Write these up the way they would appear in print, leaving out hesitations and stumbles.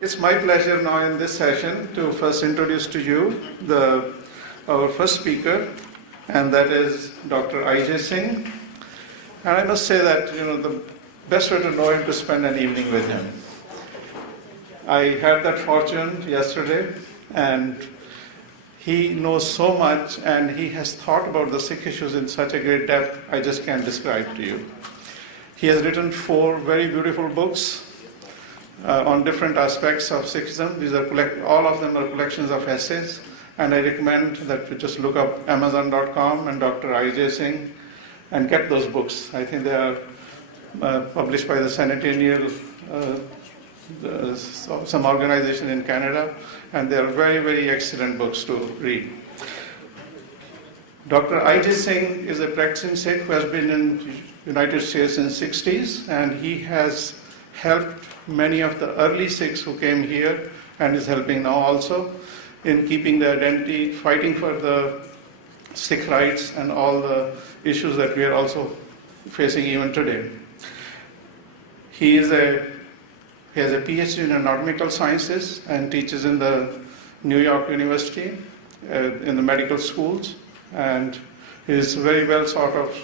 It's my pleasure now in this session to first introduce to you our first speaker, and that is Dr. I.J. Singh. And I must say that the best way to know him to spend an evening with him. I had that fortune yesterday, and he knows so much, and he has thought about the Sikh issues in such a great depth I just can't describe to you. He has written 4 very beautiful books on different aspects of Sikhism. These are all of them are collections of essays, and I recommend that you just look up Amazon.com and Dr. I.J. Singh and get those books. I think they are published by the Centennial, some organization in Canada, and they are very, very excellent books to read. Dr. I.J. Singh is a practicing Sikh who has been in United States since the 60s, and he has helped many of the early Sikhs who came here and is helping now also in keeping the identity, fighting for the Sikh rights and all the issues that we are also facing even today. He has a PhD in anatomical sciences and teaches in the New York University in the medical schools, and he is very well sort of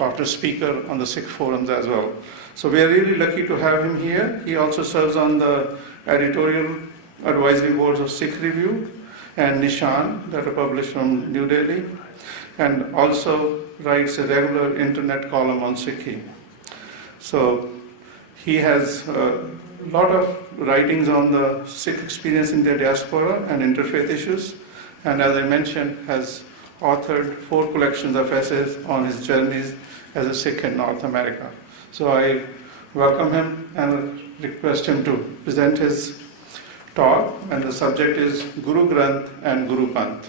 after speaker on the Sikh forums as well. So we are really lucky to have him here. He also serves on the editorial advisory boards of Sikh Review and Nishan that are published from New Delhi, and also writes a regular internet column on Sikhi. So he has a lot of writings on the Sikh experience in their diaspora and interfaith issues, and as I mentioned, has authored 4 collections of essays on his journeys as a Sikh in North America. So I welcome him and request him to present his talk, and the subject is Guru Granth and Guru Panth.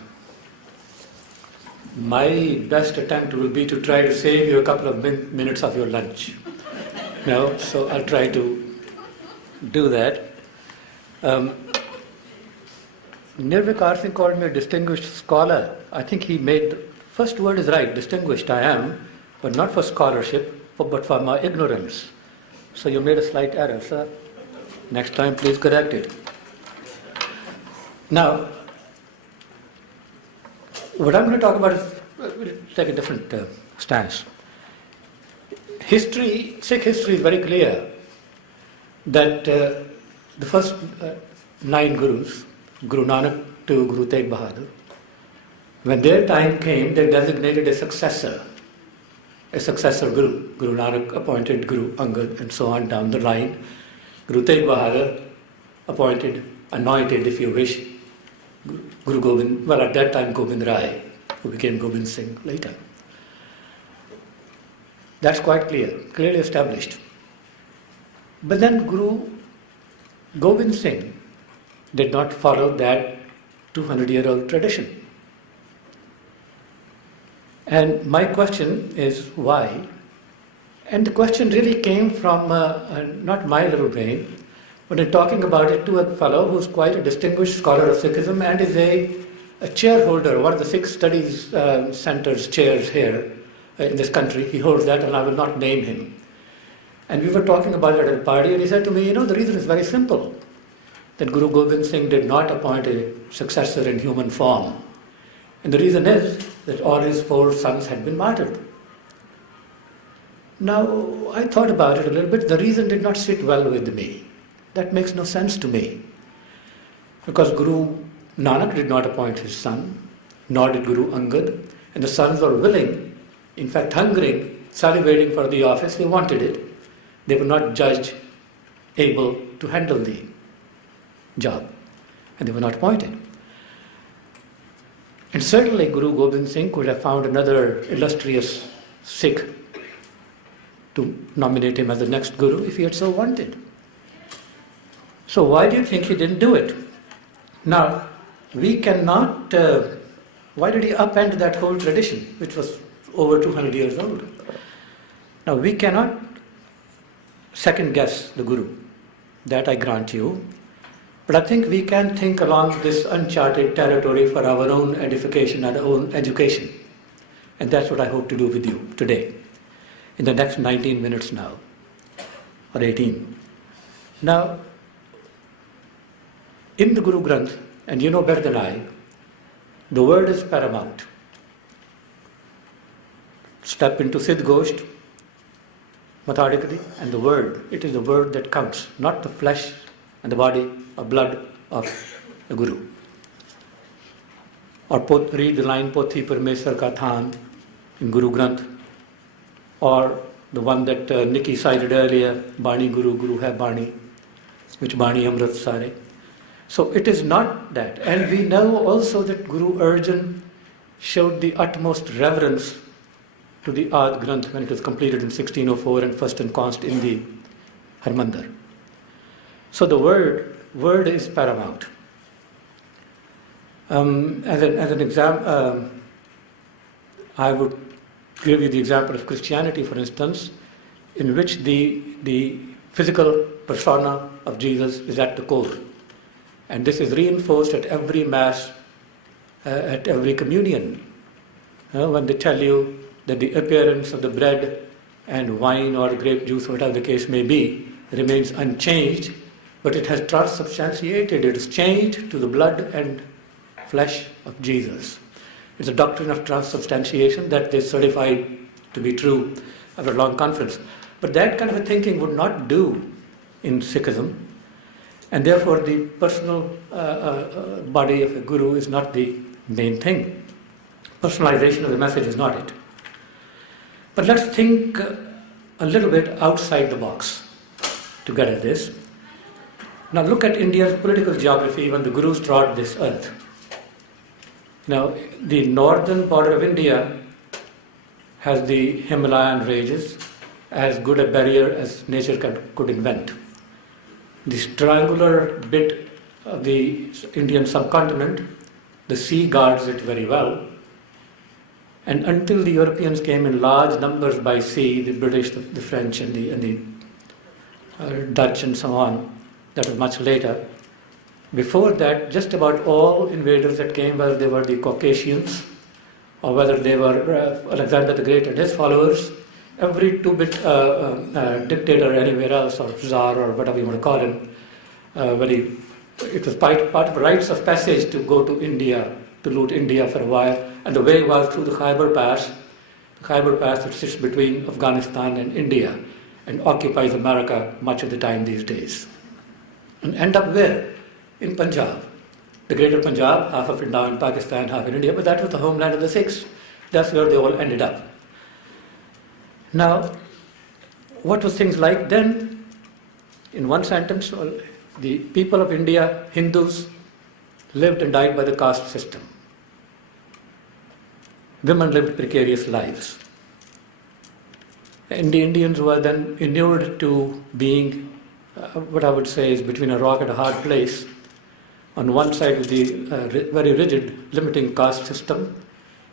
My best attempt will be to try to save you a couple of minutes of your lunch. So I'll try to do that. Nirvikar Singh called me a distinguished scholar. I think he made, first word is right, distinguished I am, but not for scholarship, but for my ignorance. So you made a slight error, sir. Next time, please correct it. Now, what I'm going to talk about is, we'll take a different stance. Sikh history is very clear that the first 9 gurus, Guru Nanak to Guru Tegh Bahadur, when their time came, they designated a successor guru. Guru Nanak appointed Guru Angad and so on down the line. Guru Tegh Bahadur appointed, anointed if you wish, Guru Gobind, well at that time Gobind Rai, who became Gobind Singh later. That's quite clear, clearly established. But then Guru Gobind Singh did not follow that 200-year-old tradition. And my question is why? And the question really came from not my little brain, but in talking about it to a fellow who's quite a distinguished scholar of Sikhism and is a chairholder, one of the Sikh Studies Center's chairs here in this country. He holds that, and I will not name him. And we were talking about it at a party, and he said to me, the reason is very simple, that Guru Gobind Singh did not appoint a successor in human form. And the reason is that all his 4 sons had been martyred. Now, I thought about it a little bit. The reason did not sit well with me. That makes no sense to me. Because Guru Nanak did not appoint his son, nor did Guru Angad. And the sons were willing, in fact hungering, salivating for the office. They wanted it. They were not judged able to handle the job. And they were not appointed. And certainly Guru Gobind Singh could have found another illustrious Sikh to nominate him as the next Guru if he had so wanted. So why do you think he didn't do it? Now, we cannot, why did he upend that whole tradition, which was over 200 years old? Now, we cannot second guess the Guru, that I grant you. But I think we can think along this uncharted territory for our own edification and our own education. And that's what I hope to do with you today, in the next 19 minutes now, or 18. Now, in the Guru Granth, and you know better than I, the word is paramount. Step into Siddh Gosht methodically, and the word, it is the word that counts, not the flesh and the body or blood of the Guru. Or read the line Pothi Parmeswar Ka Than in Guru Granth, or the one that Nikki cited earlier, Bani Guru, Guru Hai Bani, which Bani Amrit Sare. So it is not that. And we know also that Guru Arjan showed the utmost reverence to the Ad Granth when it was completed in 1604 and first ensconced in the Harmandir. So the word is paramount. As an example, I would give you the example of Christianity, for instance, in which the physical persona of Jesus is at the core. And this is reinforced at every Mass, at every communion. When they tell you that the appearance of the bread and wine or grape juice, whatever the case may be, remains unchanged, but it has transubstantiated, it is changed to the blood and flesh of Jesus. It's a doctrine of transubstantiation that they certified to be true after a long conference. But that kind of a thinking would not do in Sikhism, and therefore the personal body of a guru is not the main thing. Personalization of the message is not it. But let's think a little bit outside the box to get at this. Now look at India's political geography when the Gurus trod this earth. Now, the northern border of India has the Himalayan ranges, as good a barrier as nature could invent. This triangular bit of the Indian subcontinent, the sea guards it very well. And until the Europeans came in large numbers by sea, the British, the French, and the Dutch, and so on, that was much later. Before that, just about all invaders that came, whether they were the Caucasians or whether they were Alexander the Great and his followers, every two-bit dictator anywhere else, or czar or whatever you want to call him, it was part of rites of passage to go to India, to loot India for a while, and the way was through the Khyber Pass that sits between Afghanistan and India and occupies America much of the time these days. And end up where? In Punjab. The greater Punjab, half of it now in Pakistan, half in India, but that was the homeland of the Sikhs. That's where they all ended up. Now, what was things like then? In one sentence, the people of India, Hindus, lived and died by the caste system. Women lived precarious lives. And the Indians were then inured to being what I would say is between a rock and a hard place. On one side was the very rigid limiting caste system,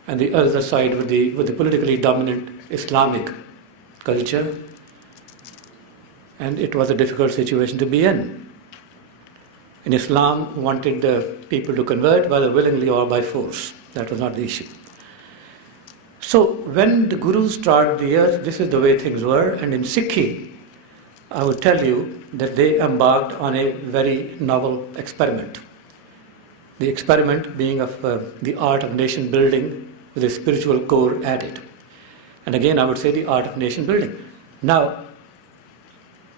and the other side with the politically dominant Islamic culture. And it was a difficult situation to be in. In Islam, wanted the people to convert, whether willingly or by force. That was not the issue. So when the Gurus trod the earth, this is the way things were. And in Sikhi, I would tell you that they embarked on a very novel experiment. The experiment being of the art of nation building with a spiritual core added. And again, I would say the art of nation building. Now,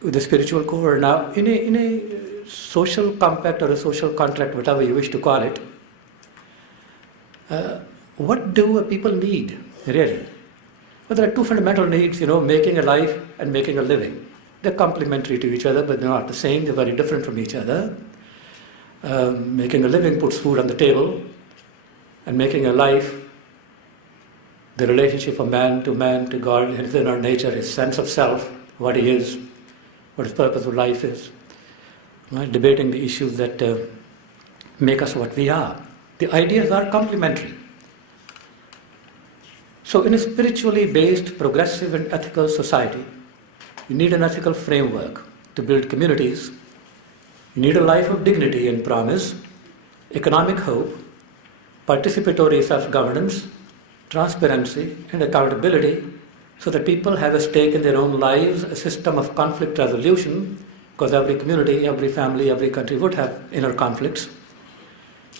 with the spiritual core, now in a social compact or a social contract, whatever you wish to call it, what do people need, really? Well, there are two fundamental needs, making a life and making a living. They're complementary to each other, but they're not the same. They're very different from each other. Making a living puts food on the table, and making a life, the relationship of man, to God, his inner nature, his sense of self, what he is, what his purpose of life is. Right? Debating the issues that make us what we are. The ideas are complementary. So in a spiritually based, progressive and ethical society, you need an ethical framework to build communities. You need a life of dignity and promise, economic hope, participatory self-governance, transparency and accountability, so that people have a stake in their own lives, a system of conflict resolution, because every community, every family, every country would have inner conflicts,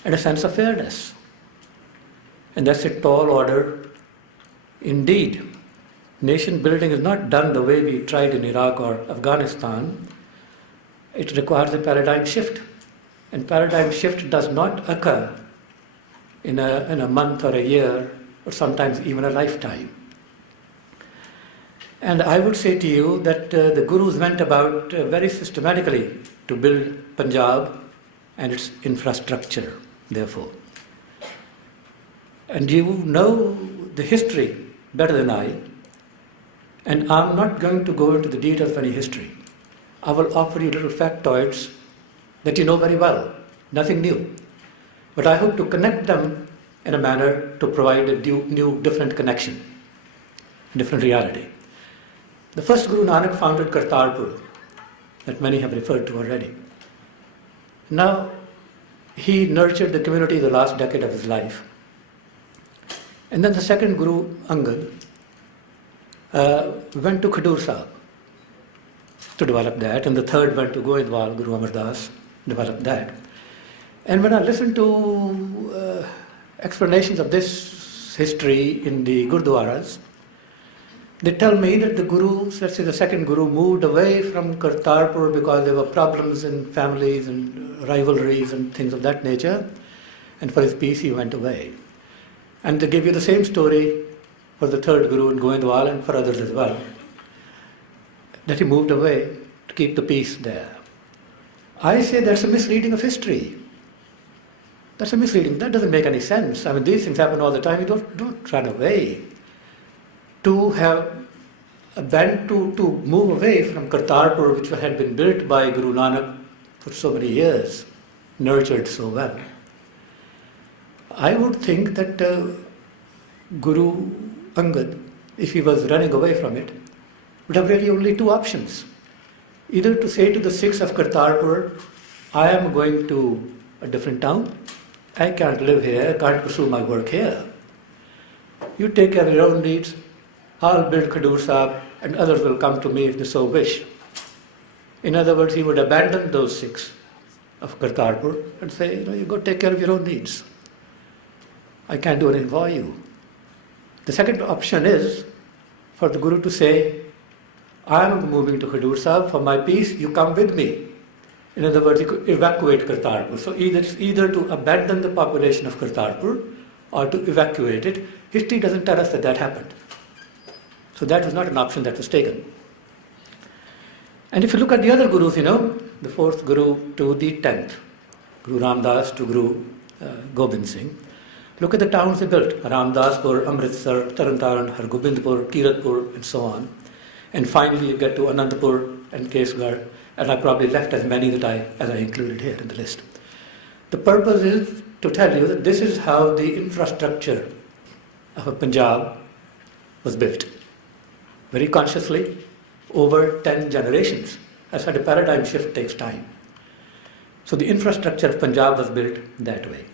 and a sense of fairness. And that's a tall order indeed. Nation building is not done the way we tried in Iraq or Afghanistan. It requires a paradigm shift. And paradigm shift does not occur in a month or a year, or sometimes even a lifetime. And I would say to you that the Gurus went about very systematically to build Punjab and its infrastructure, therefore. And you know the history better than I, and I'm not going to go into the details of any history. I will offer you little factoids that you know very well, nothing new. But I hope to connect them in a manner to provide a new different connection, different reality. The first Guru Nanak founded Kartarpur, that many have referred to already. Now, he nurtured the community the last decade of his life. And then the second Guru, Angad, went to Khadur Sahib to develop that, and the third went to Goindwal, Guru Amar Das, developed that. And when I listen to explanations of this history in the Gurdwaras, they tell me that the Guru, let's say the second Guru, moved away from Kartarpur because there were problems in families and rivalries and things of that nature, and for his peace he went away. And they give you the same story for the third Guru in Goindwal and for others as well, that he moved away to keep the peace there. I say that's a misreading of history. That's a misreading. That doesn't make any sense. I mean, these things happen all the time. You don't run away. To have a band to move away from Kartarpur, which had been built by Guru Nanak for so many years, nurtured so well. I would think that Guru Angad, if he was running away from it, would have really only two options. Either to say to the Sikhs of Kartarpur, I am going to a different town, I can't live here, I can't pursue my work here. You take care of your own needs, I'll build Khadur Sahib and others will come to me if they so wish. In other words, he would abandon those Sikhs of Kartarpur and say, you go take care of your own needs. I can't do anything for you. The second option is for the Guru to say, I am moving to Khadur Sahib for my peace, you come with me. In other words, he could evacuate Kartarpur. So either to abandon the population of Kartarpur or to evacuate it. History doesn't tell us that that happened. So that was not an option that was taken. And if you look at the other Gurus, the fourth Guru to the 10th, Guru Ramdas to Guru Gobind Singh, look at the towns they built, Ramdaspur, Amritsar, Tarantaran, Hargobindpur, Kiratpur, and so on. And finally you get to Anandapur and Kesgarh, and I probably left as many as I included here in the list. The purpose is to tell you that this is how the infrastructure of a Punjab was built. Very consciously, over 10 generations. That's why the paradigm shift takes time. So the infrastructure of Punjab was built that way.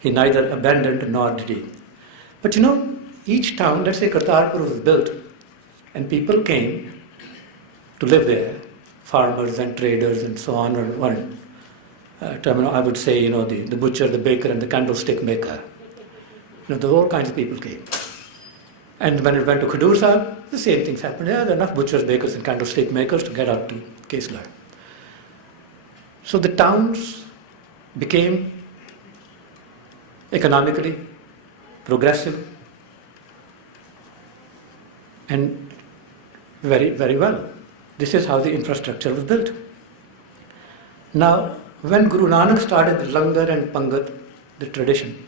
He neither abandoned nor did he. But each town, let's say Kartarpur was built, and people came to live there, farmers and traders and so on, I would say, the butcher, the baker, and the candlestick maker. The all kinds of people came. And when it went to Khadur Sahib, the same things happened. Yeah, there are enough butchers, bakers, and candlestick makers to get out to Kesgarh. So the towns became economically progressive and very, very well. This is how the infrastructure was built. Now, when Guru Nanak started the Langar and Pangat, the tradition,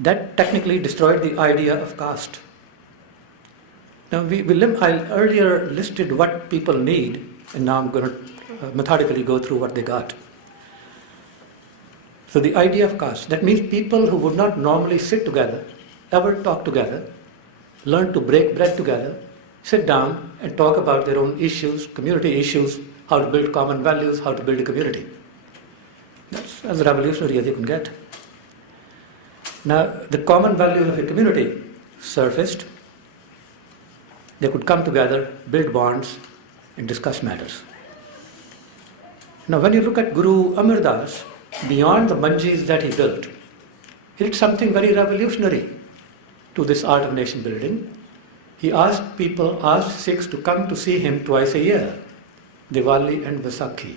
that technically destroyed the idea of caste. Now, I earlier listed what people need, and now I'm going to methodically go through what they got. So the idea of caste, that means people who would not normally sit together, ever talk together, learn to break bread together, sit down and talk about their own issues, community issues, how to build common values, how to build a community. That's as revolutionary as you can get. Now, the common values of a community surfaced. They could come together, build bonds, and discuss matters. Now, when you look at Guru Amar Das, beyond the manjis that he built, he did something very revolutionary to this art of nation building. He asked Sikhs to come to see him twice a year, Diwali and Vaisakhi.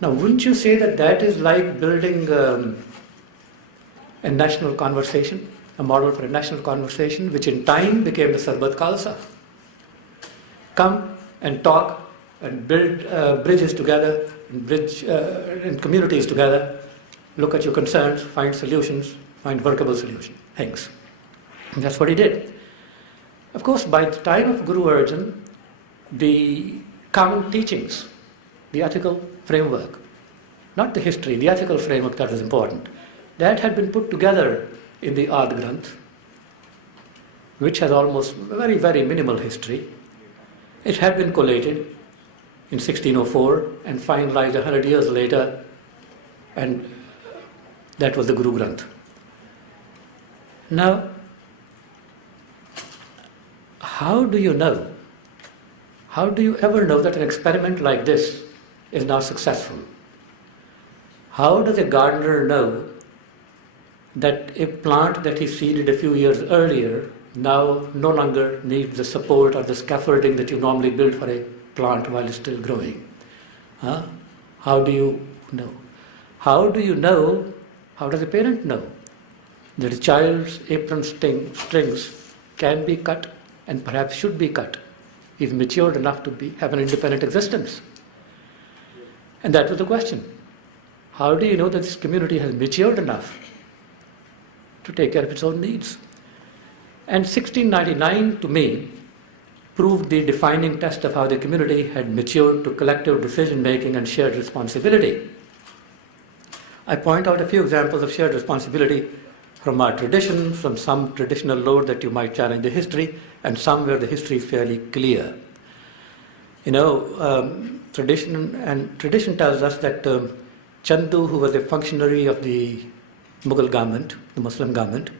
Now, wouldn't you say that that is like building a national conversation, a model for a national conversation, which in time became the Sarbat Khalsa? Come and talk and build bridges together, and communities together, look at your concerns, find solutions, find workable solutions. Thanks. And that's what he did. Of course, by the time of Guru Arjan, the common teachings, the ethical framework, not the history, the ethical framework that was important, that had been put together in the Adi Granth, which has almost very, very minimal history. It had been collated in 1604 and finalized 100 years later, and that was the Guru Granth. Now, how do you know? How do you ever know that an experiment like this is now successful? How does a gardener know that a plant that he seeded a few years earlier now no longer needs the support or the scaffolding that you normally build for a plant while it's still growing? How do you know? How do you know? How does a parent know that a child's apron strings can be cut and perhaps should be cut? He's matured enough to have an independent existence. And that was the question. How do you know that this community has matured enough to take care of its own needs? And 1699, to me, proved the defining test of how the community had matured to collective decision-making and shared responsibility. I point out a few examples of shared responsibility from our tradition, from some traditional lore that you might challenge the history, and some where the history is fairly clear. Tradition tells us that Chandu, who was a functionary of the Mughal government, the Muslim government,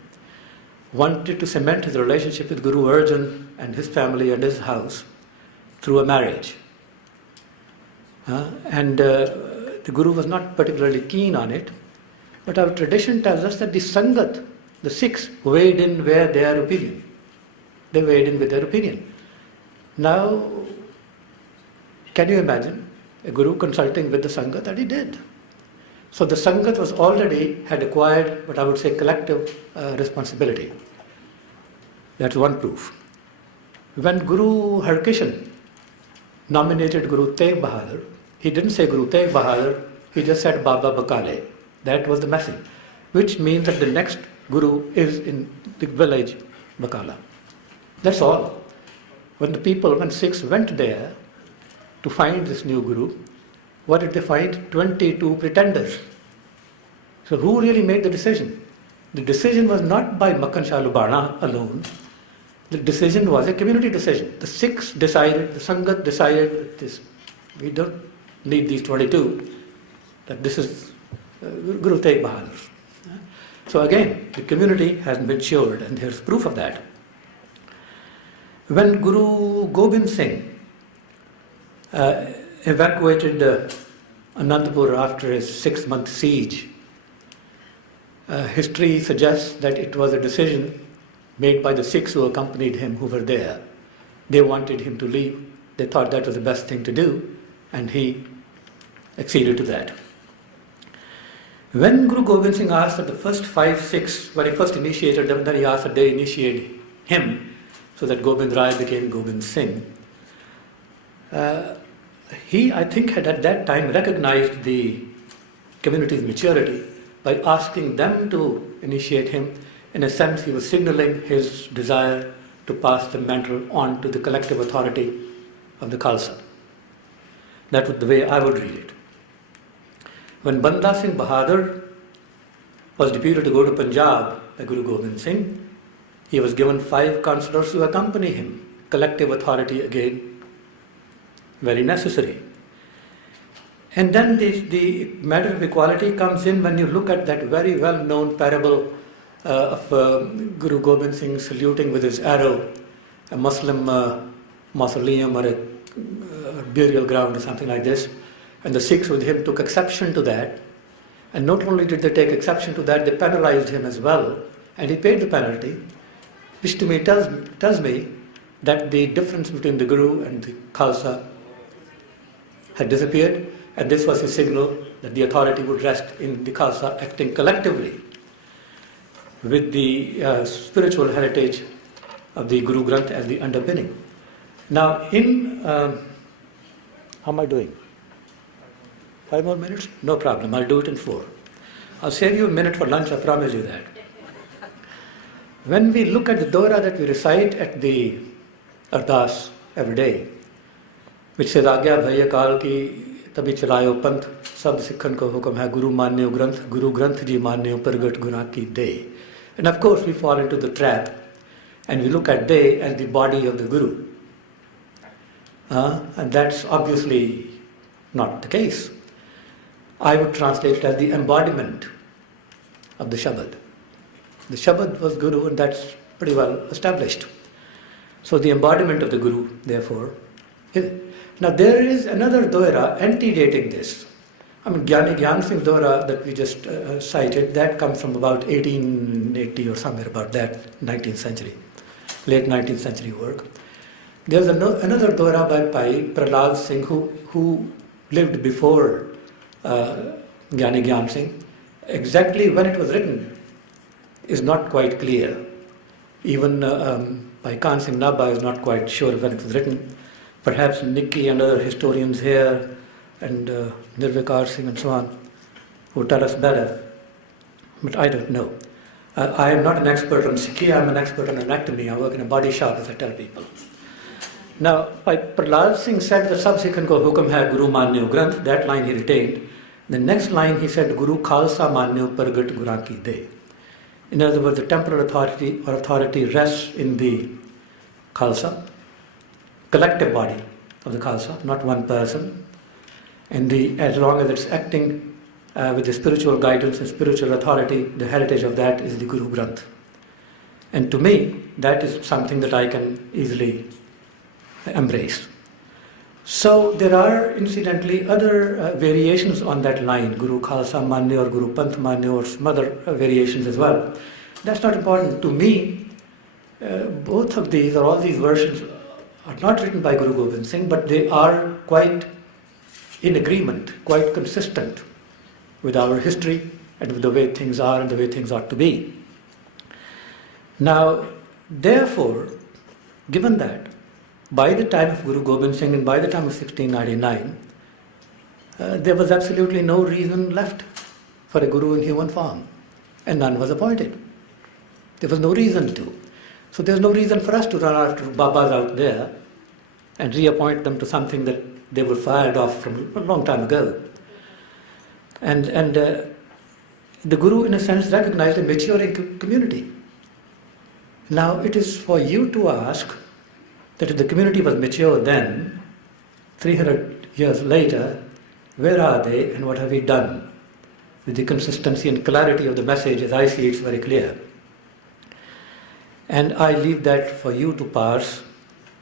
wanted to cement his relationship with Guru Arjan and his family and his house through a marriage. The Guru was not particularly keen on it, but our tradition tells us that the Sangat, the Sikhs, weighed in with their opinion. They weighed in with their opinion. Now, can you imagine a Guru consulting with the Sangat? That he did. So the Sangat had acquired what I would say collective responsibility. That's one proof. When Guru Harkishan nominated Guru Tegh Bahadur, he didn't say Guru Tegh Bahadur, he just said Baba Bakale. That was the message, which means that the next Guru is in the village Bakala. That's all. When Sikhs went there to find this new Guru, what did they find? 22 pretenders. So who really made the decision? The decision was not by Makkan Shah Lubana alone. The decision was a community decision. The Sikhs decided, the Sangat decided that we don't need these 22, that this is Guru Tegh Bahadur. So again, the community has matured, and there's proof of that. When Guru Gobind Singh evacuated Anandapur after his 6-month siege, history suggests that it was a decision made by the Sikhs who accompanied him, who were there. They wanted him to leave. They thought that was the best thing to do, and he acceded to that. When Guru Gobind Singh asked that the first 5 Sikhs, when he first initiated them, then he asked that they initiate him, so that Gobind Rai became Gobind Singh. He, I think, had at that time recognized the community's maturity by asking them to initiate him. In a sense, he was signaling his desire to pass the mantle on to the collective authority of the Khalsa. That was the way I would read it. When Banda Singh Bahadur was deputed to go to Punjab by Guru Gobind Singh, he was given 5 councillors to accompany him. Collective authority, again, very necessary. And then the matter of equality comes in when you look at that very well-known parable of Guru Gobind Singh saluting with his arrow a Muslim mausoleum or a burial ground or something like this. And the Sikhs with him took exception to that. And not only did they take exception to that, they penalized him as well. And he paid the penalty, which to me tells me that the difference between the Guru and the Khalsa had disappeared, and this was a signal that the authority would rest in the Khalsa acting collectively with the spiritual heritage of the Guru Granth as the underpinning. Now, how am I doing? 5 more minutes? No problem, I'll do it in 4. I'll save you a minute for lunch, I promise you that. When we look at the Dora that we recite at the Ardas every day, which says, Agya Bhaiya Kal ki Tabi Chalayo Panth, Sab Sikhan ko Hukum hai, Guru Manyo Granth, Guru Granth Ji Manyo Pargat Guna ki De. And of course we fall into the trap and we look at De as the body of the Guru. And that's obviously not the case. I would translate it as the embodiment of the Shabad. The Shabad was Guru, and that's pretty well established. So the embodiment of the Guru, therefore, is. Now there is another Doira antedating this. I mean, Gyan Singh's Dora that we just cited, that comes from about 1880 or somewhere about that, 19th century, late 19th century work. There's another Dora by Prakash Singh who lived before Gyan Singh. Exactly when it was written is not quite clear. Even by Khan Singh Nabha is not quite sure when it was written. Perhaps Nikki and other historians here and Nirvikar Singh and so on who tell us better, but I don't know. I am not an expert on Sikhi, I am an expert on anatomy. I work in a body shop, as I tell people. Now, Prahlad Singh said that Sab Sikhan ko Hukum hai Guru Manyo Granth, that line he retained. The next line he said, Guru Khalsa Manyo Pargat Guna ki De. In other words, the temporal authority rests in the Khalsa, collective body of the Khalsa, not one person. And as long as it's acting with the spiritual guidance and spiritual authority, the heritage of that is the Guru Granth. And to me, that is something that I can easily embrace. So there are incidentally other variations on that line, Guru Khalsa Manyo or Guru Panth Manyo or some other variations as well. That's not important. To me, both of these or all these versions are not written by Guru Gobind Singh, but they are quite in agreement, quite consistent with our history and with the way things are and the way things ought to be. Now, therefore, given that, by the time of Guru Gobind Singh and by the time of 1699, there was absolutely no reason left for a Guru in human form, and none was appointed. There was no reason to. So there's no reason for us to run after Babas out there and reappoint them to something that they were fired off from a long time ago. And the Guru, in a sense, recognized a maturing community. Now it is for you to ask that if the community was mature then, 300 years later, where are they and what have we done? With the consistency and clarity of the message, as I see it's very clear. And I leave that for you to parse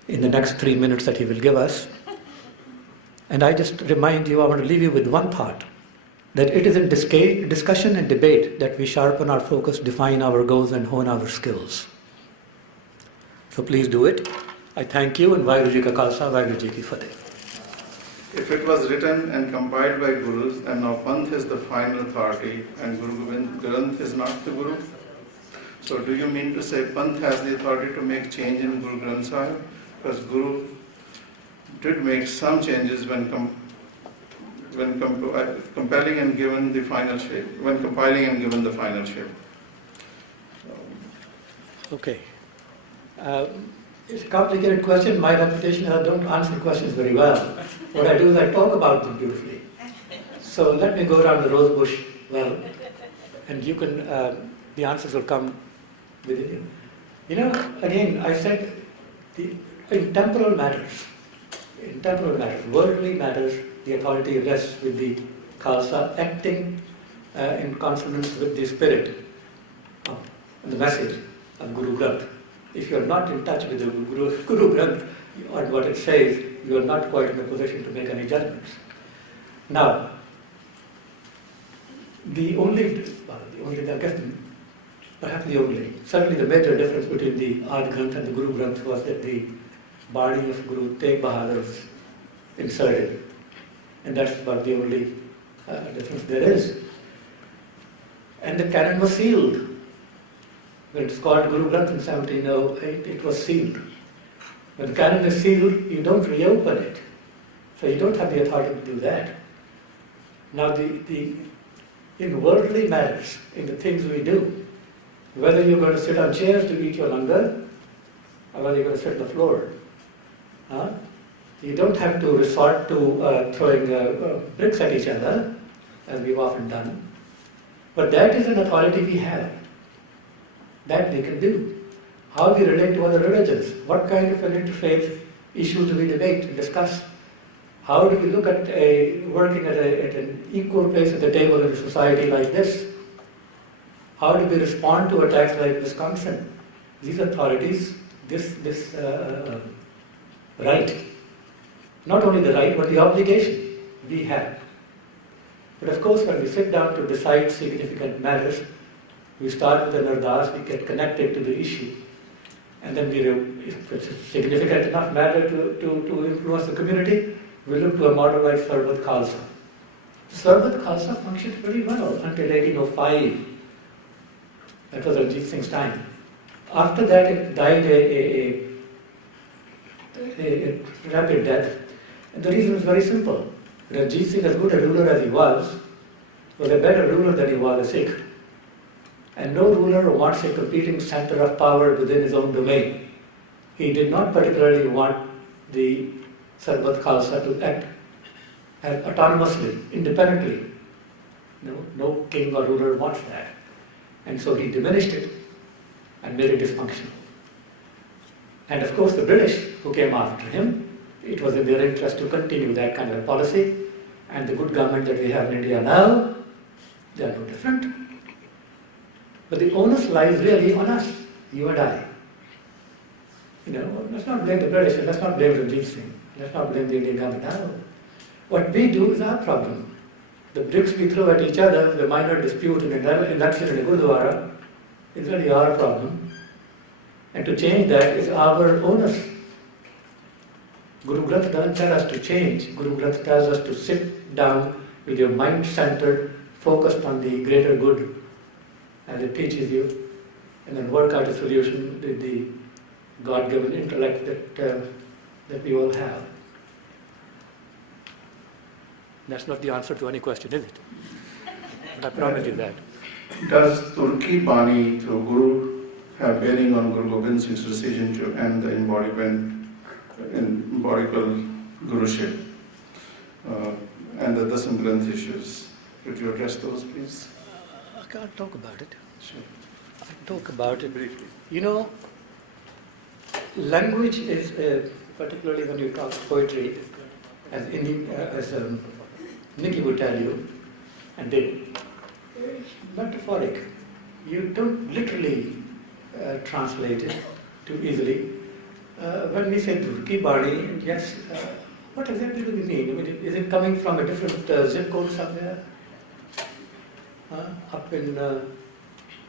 in the next 3 minutes that he will give us. And I just remind you, I want to leave you with one thought, that it is in discussion and debate that we sharpen our focus, define our goals and hone our skills. So please do it. I thank you, and Vaheguru Ji Ka Khalsa, Vaheguru Ji Ki Fateh. If it was written and compiled by Gurus, and now Panth is the final authority, and Guru Gobind Granth is not the Guru, so do you mean to say Panth has the authority to make change in Guru Granth Sahib? Because Guru did make some changes when compiling and given the final shape. Okay. It's a complicated question. My reputation is I don't answer questions very well. What I do is I talk about them beautifully. So let me go around the rose bush well, and you can, the answers will come within you. You know, again, I said in temporal matters, worldly matters, the authority rests with the Khalsa acting in consonance with the spirit of the message of Guru Granth. If you are not in touch with the Guru Granth or what it says, you are not quite in a position to make any judgments. Now, certainly the major difference between the Adi Granth and the Guru Granth was that the body of Guru Tegh Bahadur was inserted. And that's about the only difference there is. And the canon was sealed. When it's called Guru Granth in 1708, it was sealed. When the canon is sealed, you don't reopen it. So you don't have the authority to do that. Now, in worldly matters, in the things we do, whether you're going to sit on chairs to eat your langar, or whether you're going to sit on the floor, you don't have to resort to throwing bricks at each other, as we've often done. But that is an authority we have. That we can do. How we relate to other religions, what kind of an interfaith issues do we debate and discuss? How do we look at working at an equal place at the table in a society like this? How do we respond to attacks like Wisconsin? These authorities, this right, not only the right but the obligation we have. But of course, when we sit down to decide significant matters, we start with an ardas, we get connected to the issue. And then if it's a significant enough matter to influence the community, we look to a model like Sarbat Khalsa. Sarbat Khalsa functioned pretty well until 1805. That was Ranjit Singh's time. After that, it died a rapid death. And the reason is very simple. Ranjit Singh, as good a ruler as he was a better ruler than he was a Sikh. And no ruler wants a competing center of power within his own domain. He did not particularly want the Sarbat Khalsa to act autonomously, independently. No king or ruler wants that. And so he diminished it and made it dysfunctional. And of course the British, who came after him, it was in their interest to continue that kind of a policy. And the good government that we have in India now, they are no different. But the onus lies really on us, you and I. Let's not blame the British, and let's not blame Ranjit Singh, let's not blame the Indian government now. What we do is our problem. The bricks we throw at each other, the minor dispute in an election in a Gurdwara, is really our problem. And to change that is our onus. Guru Granth doesn't tell us to change. Guru Granth tells us to sit down with your mind centered, focused on the greater good, as it teaches you, and then work out a solution with the God-given intellect that we all have. That's not the answer to any question, is it? But I promise you that. Does Turki Bani through Guru have bearing on Guru Gobind Singh's decision to end the embodical Guruship and the Dasam Granth issues? Could you address those, please? I can't talk about it. Sure. I can talk about it briefly. Language is, particularly when you talk poetry, as Nikki would tell you, and it's metaphoric. You don't literally translate it too easily. When we say Turki Bani, yes, what exactly do we mean? Is it coming from a different zip code somewhere? Up in,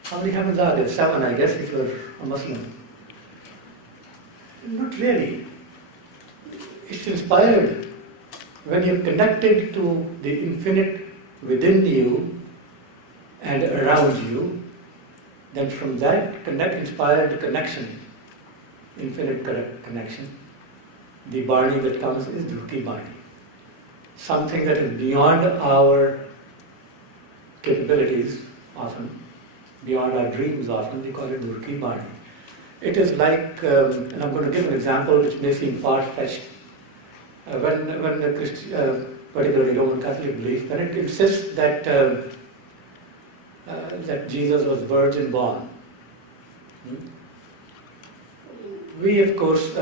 how many heavens are there? 7, I guess, if you're a Muslim. Not really. It's inspired. When you're connected to the infinite within you and around you, then from that inspired connection, infinite connection, the Bani that comes is Turki Bani. Something that is beyond our capabilities often, beyond our dreams often, we call it Turki Bani. It is like, and I'm going to give an example which may seem far-fetched. When the particularly Roman Catholic belief, then it insists that that Jesus was virgin born. We, of course,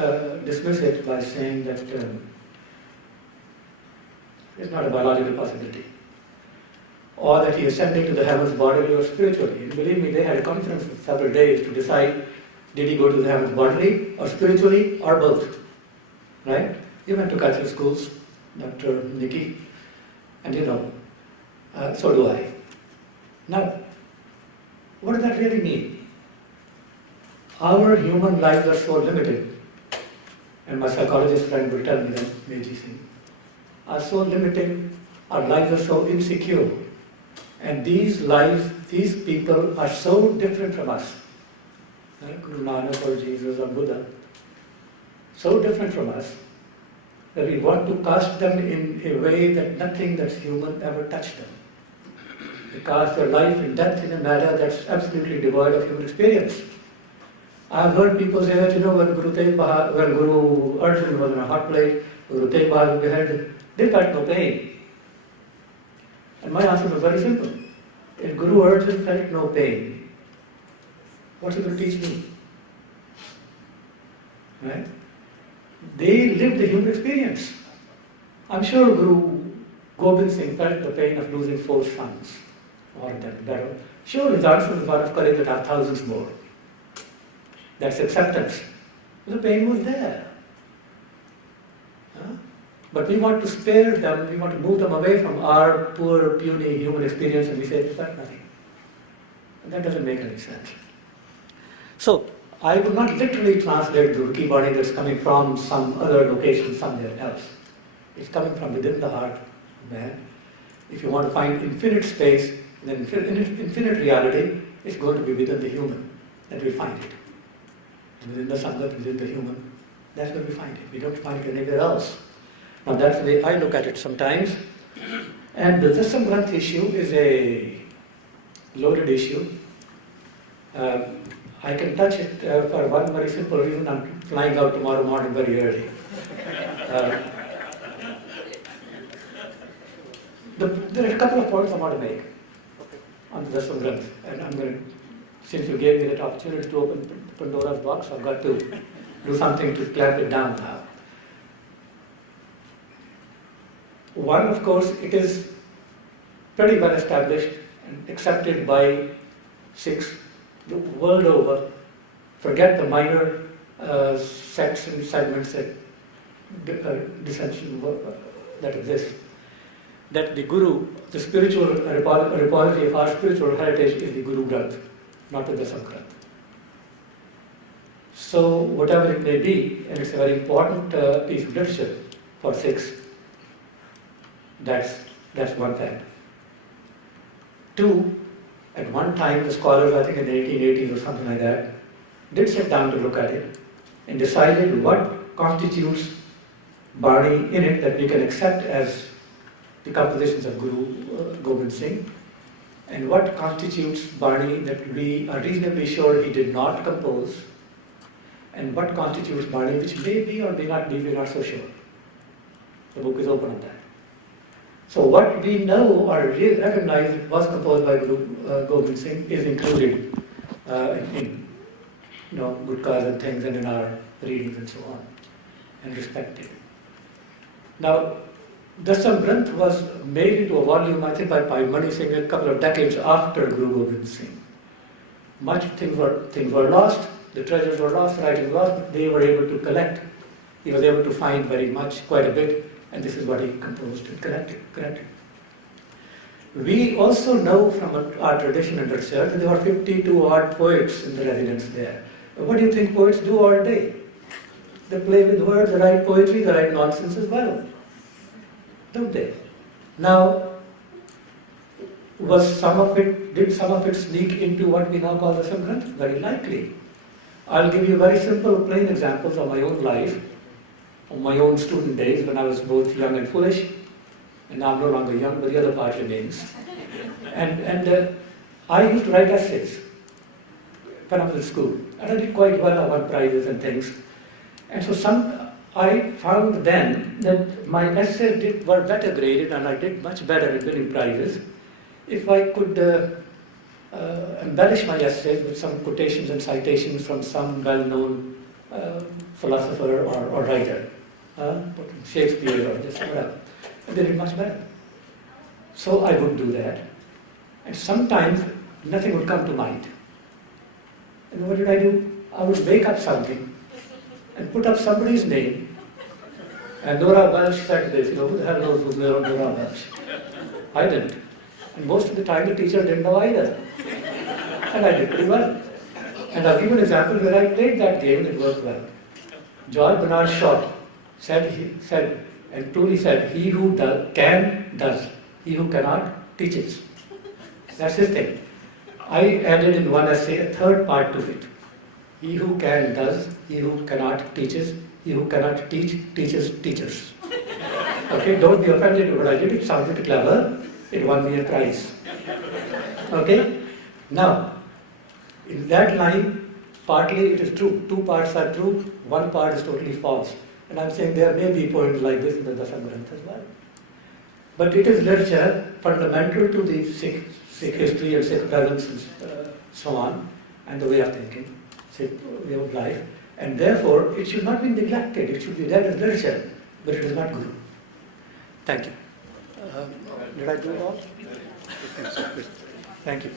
dismiss it by saying that it's not a biological possibility, or that he ascended to the heavens bodily or spiritually. And believe me, they had a conference for several days to decide, did he go to the heavens bodily or spiritually or both? Right? You went to Catholic schools, Dr. Nikki. And so do I. Now, what does that really mean? Our human lives are so limited, and my psychologist friend will tell me that, Meji Singh, are so limited, our lives are so insecure, and these lives, these people are so different from us. Guru Nanak or Jesus or Buddha, so different from us, that we want to cast them in a way that nothing that's human ever touched them. We cast their life and death in a manner that's absolutely devoid of human experience. I've heard people say that, when Guru Arjan was in a hot plate, Guru Tegh Bahadur was beheaded, they felt no pain. And my answer was very simple. If Guru Arjan felt no pain, what's he going to teach me? Right? They lived the human experience. I'm sure Guru Gobind Singh felt the pain of losing 4 sons, or that better. Sure, his answer was one of courage that have thousands more. That's acceptance. The pain was there. But we want to spare them, we want to move them away from our poor, puny human experience, and we say, it's not nothing. And that doesn't make any sense. So, I would not literally translate the body that's coming from some other location somewhere else. It's coming from within the heart of man. If you want to find infinite space, then infinite reality is going to be within the human, that we find it. And within the Sangat, within the human, that's where we find it. We don't find it anywhere else. Now that's the way I look at it sometimes. And the Utsav Granth issue is a loaded issue. I can touch it for one very simple reason. I'm flying out tomorrow morning very early. There are a couple of points I want to make on the Utsav Granth. And I'm going to, since you gave me that opportunity to open Pandora's box, I've got to do something to clamp it down now. One, of course, it is pretty well established and accepted by Sikhs the world over. Forget the minor sects and segments that dissension that exist. That the Guru, the spiritual repository of our spiritual heritage is the Guru Granth, not the Utsav Granth. So whatever it may be, and it's a very important piece of literature for Sikhs, that's one fact. 2, at one time the scholars, I think in the 1880s or something like that, did sit down to look at it and decided what constitutes Bani in it that we can accept as the compositions of Guru Gobind Singh, and what constitutes Bani that we are reasonably sure he did not compose, and what constitutes Bani which may be or may not be, we're not so sure. The book is open on that. So what we know or recognize it was composed by Guru Gobind Singh is included in Gurkhas and things and in our readings and so on, and respected. Now, the Utsav Granth was made into a volume, I think, by Mani Singh a couple of decades after Guru Gobind Singh. Much things were lost, the treasures were lost, writings lost, but they were able to collect. He was able to find very much, quite a bit, and this is what he composed and collected. We also know from our tradition and research that there were 52 odd poets in the residence there. What do you think poets do all day? They play with words, they write poetry, they write nonsense as well. Don't they? Now, did some of it sneak into what we now call the Utsav Granth? Very likely. I'll give you very simple, plain examples of my own life, of my own student days when I was both young and foolish, and now I'm no longer young, but the other part remains. And I used to write essays when I was in school, and I did quite well. I won prizes and things. And so I found then that my essays were better graded, and I did much better at winning prizes if I could embellish my essays with some quotations and citations from some well-known philosopher or writer, Shakespeare or just whatever. And they did much better. So I would do that. And sometimes nothing would come to mind. And what did I do? I would make up something and put up somebody's name And Nora Welsh said this, who the hell knows who's Nora Welsh? I didn't. And most of the time the teacher didn't know either. And I did pretty well. And I'll give you an example where I played that game and it worked well. George Bernard Shaw said, and truly said, he who can, does. He who cannot, teaches. That's his thing. I added in one essay a third part to it. He who can, does. He who cannot, teaches. He who cannot teach, teaches teachers. Okay, don't be offended with what I did. It sounded clever. It won me a prize. Okay? Now, in that line, partly it is true. Two parts are true. One part is totally false. And I'm saying there may be poems like this in the Dasam Granth as well. But it is literature fundamental to the Sikh history and Sikh presence and so on, and the way of thinking, Sikh way of life. And therefore, it should not be neglected. It should be read as literature, but it is not Guru. Thank you. Did I do it all? Thank you.